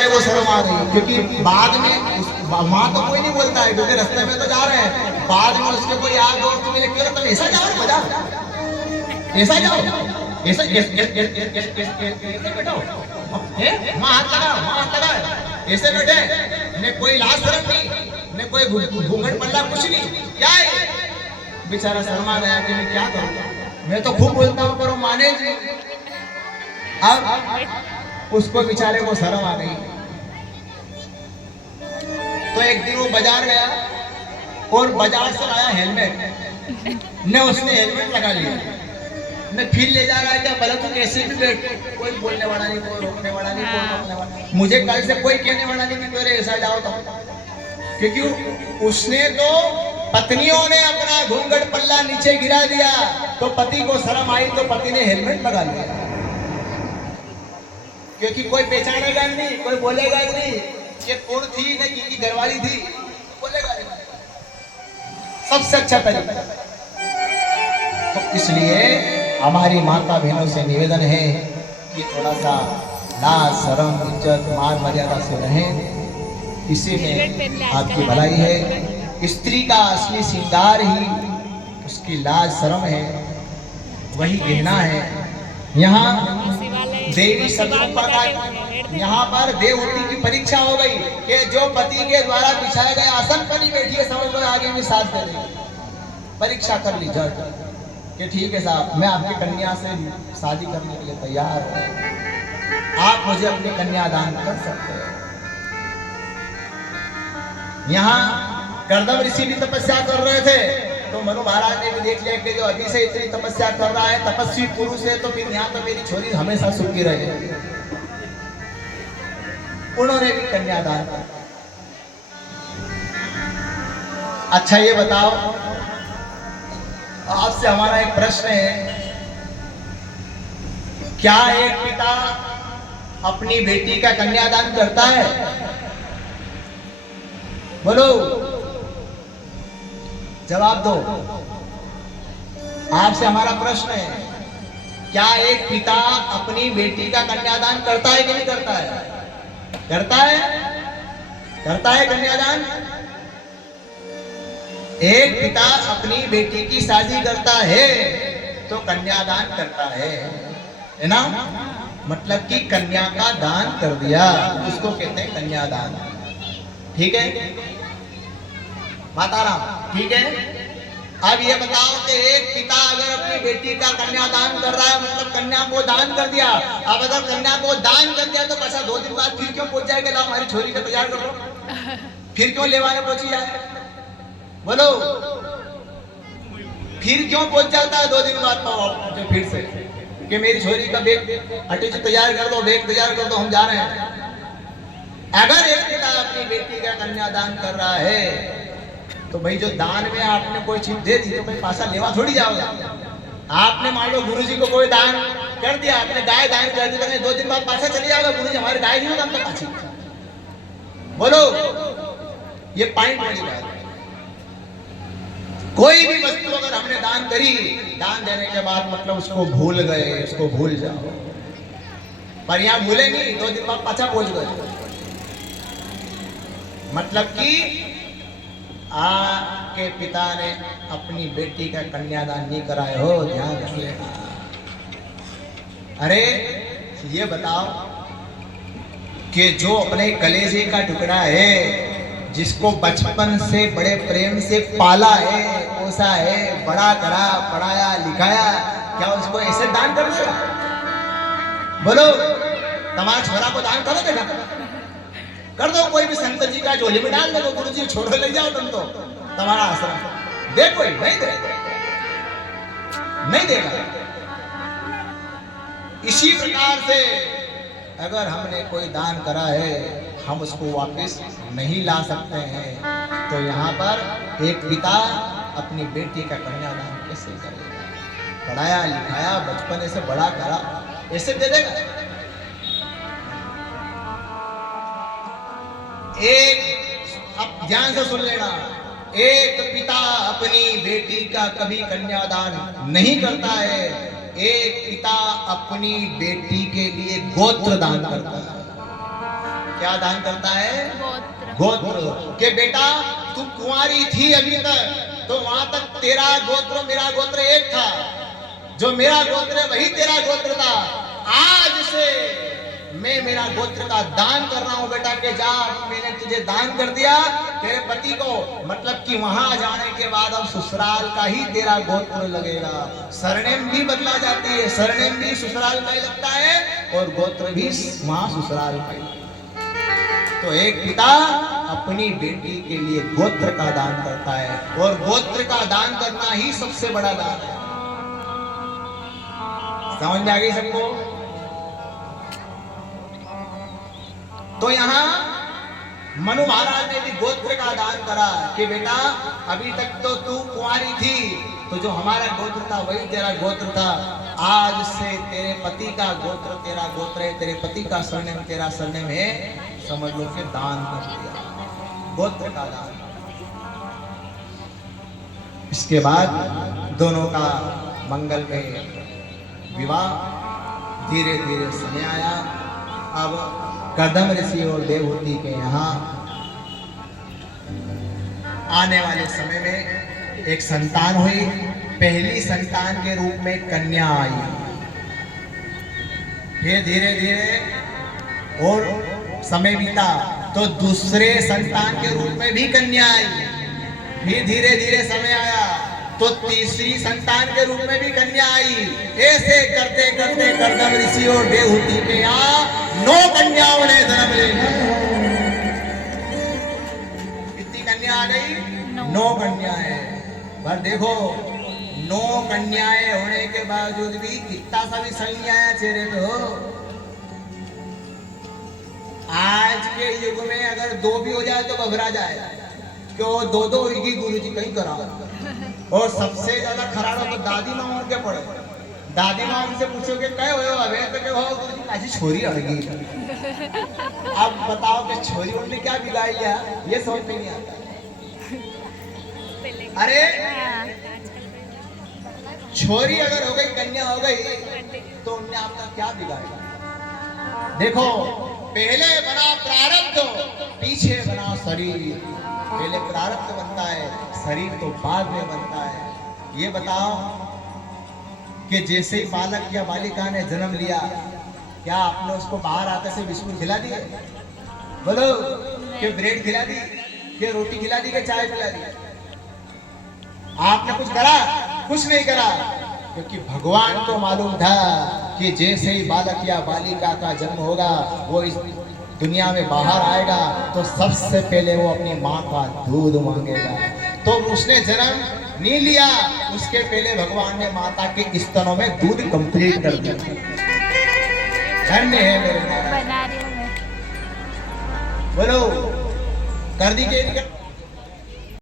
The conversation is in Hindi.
बेचारे को शर्म आ गई, क्योंकि बाद में वहां तो कोई नहीं बोलता है, क्योंकि रास्ते में तो जा रहे हैं। बाद में उसके कोई यार दोस्त मिले, क्यों तुम ऐसा जाओ बाजार, ऐसा जाओ, ऐसा बैठो, वहां हाथ लगा, वहां हाथ लगा, ऐसे बैठे ने कोई लाज शर्म नहीं, ने कोई घूंघट पल्ला कुछ नहीं, क्या है? बेचारा शर्मा गया कि मैं क्या करूं, मैं तो खूब बोलता हूं पर वो माने नहीं। अब उसको बेचारे को शर्म आ गई, तो एक दिन वो बाजार गया और बाजार से लाया हेलमेट, ने उसने हेलमेट लगा लिया, ने फिर ले जा रहा है क्या भला तू कैसे भी बैठ, कोई बोलने वाला नहीं, कोई रोकने वाला नहीं, कोई रोकने वाला, मुझे कल से कोई कहने वाला नहीं कि तेरे ऐसा जाओ तो, क्योंकि उसने तो पत्नियों ने अपना घूंघट पल्ला नीचे गिरा दिया, तो पति को शर्म आई तो पति ने हेलमेट लगा लिया, क्योंकि कोई पहचानेगा नहीं, कोई बोलेगा नहीं कि कौन थी, न किसकी घरवाली थी, बोलेगा नहीं। सबसे अच्छा तरीका। तो इसलिए हमारी माता बहनों से निवेदन है कि थोड़ा सा लाज शर्म इज्जत मान मर्यादा से रहें, इसी में आपकी भलाई है। स्त्री का असली श्रृंगार ही उसकी लाज शर्म है, वही गहना है। यहाँ देवी सदरूपा का, यहाँ पर देवहूति की परीक्षा हो गई कि जो पति के द्वारा बिछाए गए आसन पर ही बैठी है, समझ लो आगे भी साथ करेगी। परीक्षा कर ली जज कि ठीक है साहब, मैं आपकी कन्या से शादी करने के लिए तैयार हूं, आप मुझे अपनी कन्या दान कर सकते हैं। यहाँ कर्दम ऋषि भी तपस्या कर रहे थे, तो मनु महाराज ने भी देख लिया कि जो अभी से इतनी तपस्या कर रहा है, तपस्वी पुरुष है, तो फिर यहाँ तो मेरी छोरी हमेशा सुखी रहे। उन्होंने भी कन्यादान किया। अच्छा ये बताओ, आपसे हमारा एक प्रश्न है, क्या एक पिता अपनी बेटी का कन्यादान करता है? बोलो, जवाब दो। आपसे हमारा प्रश्न है, क्या एक पिता अपनी बेटी का कन्यादान करता है कि नहीं करता है? करता है? करता है कन्यादान? एक पिता अपनी बेटी की शादी करता है तो कन्यादान करता है ना? मतलब कि कन्या का दान कर दिया, उसको कहते हैं कन्यादान। ठीक है माता राम, ठीक है। अब ये बताओ कि एक पिता अगर अपनी बेटी का कन्यादान कर रहा है, मतलब कन्या को दान कर दिया, अब अगर कन्या को दान कर दिया तो पैसा 2 दिन बाद फिर क्यों पहुंच जाएगा, ला हमारी छोरी का तैयार कर दो, फिर क्यों लेवाने पहुंची जाए? बोलो, फिर क्यों पहुंच जाता है 2 दिन बाद तो फिर से कि मेरी छोरी का बैग अटे से तैयार कर दो, बैग तैयार कर दो, हम जा रहे हैं। अगर एक पिता अपनी बेटी का कन्यादान कर रहा है तो भाई जो दान में आपने कोई चीज दे दी तो भाई पासा लेवा थोड़ी जाओगे। आपने मान लो गुरुजी को कोई दान कर दिया, आपने गाय दान कर दी, तो 2 दिन बाद पासा चले जाओगे, गुरुजी हमारी गाय नहीं होगा, हम तो पाछी। बोलो, ये पॉइंट वाली बात है। कोई भी वस्तु अगर हमने दान करी, दान देने के बाद मतलब उसको भूल गए, उसको भूल जाओ, पर यहाँ भूले नहीं, 2 दिन बाद पाछा पहुंच गए, मतलब कि आपके पिता ने अपनी बेटी का कन्यादान नहीं कराए हो, ध्यान रख लेना। अरे ये बताओ कि जो अपने कलेजे का टुकड़ा है, जिसको बचपन से बड़े प्रेम से पाला है, पोसा है, बड़ा करा, पढ़ाया लिखाया, क्या उसको ऐसे दान कर देगा? बोलो, तुम्हारे छोरा को दान करो, देखा कर दो, कोई भी संत जी का झोली में डाल दो, गुरु जी छोड़ो ले जाओ तुम, तो तुम्हारा आश्रम दे, कोई नहीं दे, नहीं देगा। इसी प्रकार से अगर हमने कोई दान करा है, हम उसको वापस नहीं ला सकते हैं, तो यहाँ पर एक पिता अपनी बेटी का कन्यादान कैसे करेगा? पढ़ाया लिखाया, बचपन से बड़ा करा, ऐसे दे देगा? एक, अब ध्यान से सुन लेना, एक पिता अपनी बेटी का कभी कन्यादान नहीं करता है, एक पिता अपनी बेटी के लिए गोत्र दान करता है। क्या दान करता है? गोत्र। गोत्र। के बेटा तू कुंवारी थी अभी तक, तो वहां तक तेरा गोत्र मेरा गोत्र एक था, जो मेरा गोत्र है वही तेरा गोत्र था। आज से मैं मेरा गोत्र का दान कर रहा हूं बेटा, के जा, मैंने तुझे दान कर दिया तेरे पति को, मतलब कि वहां जाने के बाद अब ससुराल का ही तेरा गोत्र लगेगा। सरनेम भी बदला जाती है, सरनेम भी ससुराल का ही लगता है और गोत्र भी वहां ससुराल का ही। तो एक पिता अपनी बेटी के लिए गोत्र का दान करता है, और गोत्र का दान करना ही सबसे बड़ा दान है। समझ में आ गई सबको? तो यहां मनु महाराज ने भी गोत्र का दान करा कि बेटा अभी तक तो तू कुंवारी थी, तो जो हमारा गोत्र था वही तेरा गोत्र था। आज से तेरे पति का गोत्र तेरा गोत्र है, तेरे पति का सरनेम तेरा सरनेम है, समझ लो कि दान कर दिया, गोत्र का दान। इसके बाद दोनों का मंगल में विवाह। धीरे धीरे समय आया। अब कदम ऋषि और देवहूति के यहाँ आने वाले समय में एक संतान हुई। पहली संतान के रूप में कन्या आई, फिर धीरे धीरे और समय बीता तो दूसरे संतान के रूप में भी कन्या आई, फिर धीरे धीरे समय आया तो तीसरी संतान के रूप में भी कन्या आई। ऐसे करते करते कदम ऋषि और देवहूति के यहाँ 9 कन्याओं ने जन्म ले लिया। कितनी कन्या आ गई? 9 कन्याएं। पर देखो 9 कन्याएं होने के बावजूद भी कितना सा भी सही नहीं आया चेहरे पे हो। आज के युग में अगर 2 भी हो जाए तो घबरा जाए, क्यों 2 होगी गुरु जी कहीं करा। और सबसे ज्यादा खराब तो दादी माँ के पड़े। दादी माँ से पूछोगे कहे हो अबे तो कहो गुरु जी ऐसी छोरी अड़गी। अब बताओ कि छोरी उन्होंने क्या बिगाड़ लिया, ये समझ में नहीं आता। अरे छोरी अगर हो गई, कन्या हो गई, तो उनने आपका क्या बिगाड़ा? देखो पहले बना प्रारब्ध, पीछे बना शरीर। पहले प्रारब्ध बनता है, शरीर तो बाद में बनता है। ये बताओ कि जैसे ही बालक या बालिका ने जन्म लिया, क्या आपने उसको बाहर आते से बिस्कुट खिला दिए? बोलो, कि ब्रेड खिला दी, कि रोटी खिला दी, कि चाय पिला दी? आपने कुछ करा? कुछ नहीं करा, क्योंकि भगवान को मालूम था कि जैसे ही बालक या बालिका का जन्म होगा, वो इस दुनिया में बाहर आएगा तो सबसे पहले वो अपनी माँ का दूध मांगेगा। तो उसने जन्म नहीं लिया, उसके पहले भगवान ने माता के स्तनों में दूध कंप्लीट कर दिया। धन्य है मेरे नारायण। बना रही हूँ मैं। बोलो कर दी के